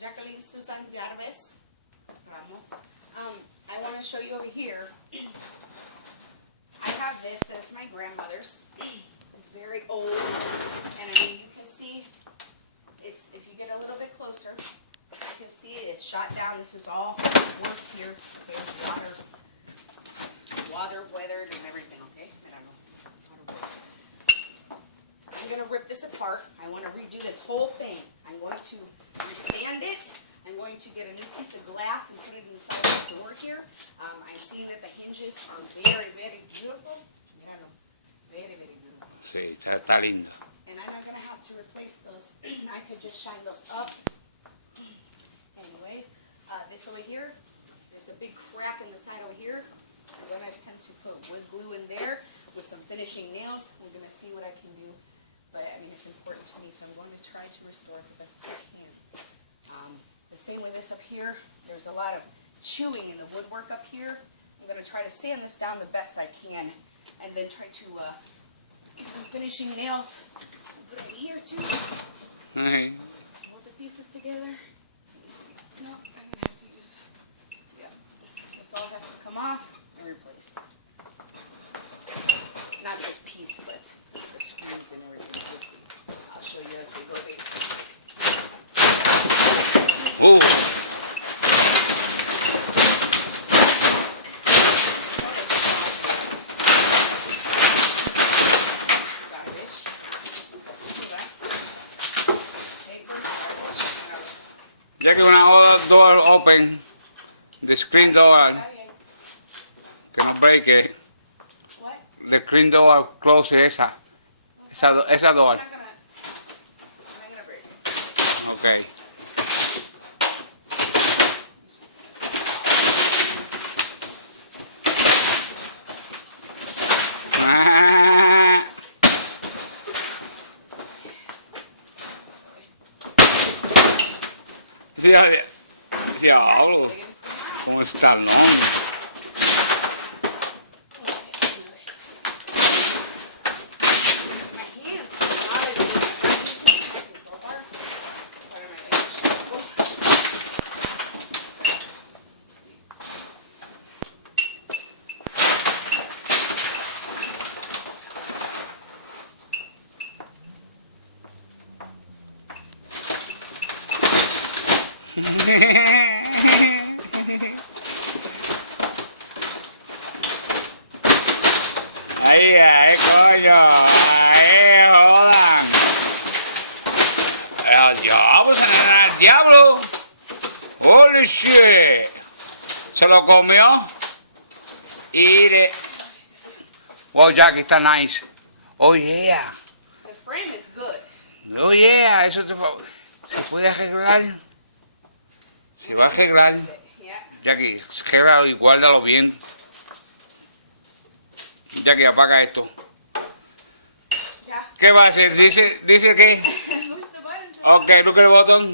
Jacqueline Susan Jarvis Ramos. I want to show you over here. I have this. That's my grandmother's. It's very old, and I mean you can see it's. If you get a little bit closer, you can see it's shot down. This is all worked here. There's water weathered, and everything. Okay, I don't know. I'm gonna rip this apart. I want to redo this whole thing. I'm going to resand it. I'm going to get a new piece of glass and put it inside the door here. I'm seeing that the hinges are very, very beautiful. Míralo. Very, very beautiful. Sí, está lindo. And I'm not going to have to replace those. I could just shine those up. Anyways, this over here, there's a big crack in the side over here. I'm going to attempt to put wood glue in there with some finishing nails. I'm going to see what I can do. But I mean, it's important to me, so I'm going to try to restore it the best I can. The same with this up here. There's a lot of chewing in the woodwork up here. I'm going to try to sand this down the best I can, and then try to get some finishing nails. Put it here too. Hold the pieces together. Let me see. No, I'm going to have to use. Yeah, this all has to come off and replace. Not this piece, but the screws and everything. You'll see. I'll show you as we go here. Move. Ya que una door open, the screen door, que no break it. What? The screen door close esa door. I'm not gonna break it. Okay. Diablo, ¿cómo está, no? Ahí, coño, ahí, joda. El diablo. Holy shit. Se lo comió. Y de... Wow, Jackie, está nice. Oh, yeah. The frame is good. Oh, yeah. Eso se puede arreglar. Se va a arreglar. Yeah. Jackie, arréglalo y guárdalo bien. Jackie, apaga esto. Yeah. ¿Qué va a hacer? Dice que... Push the button. Okay, look at the button.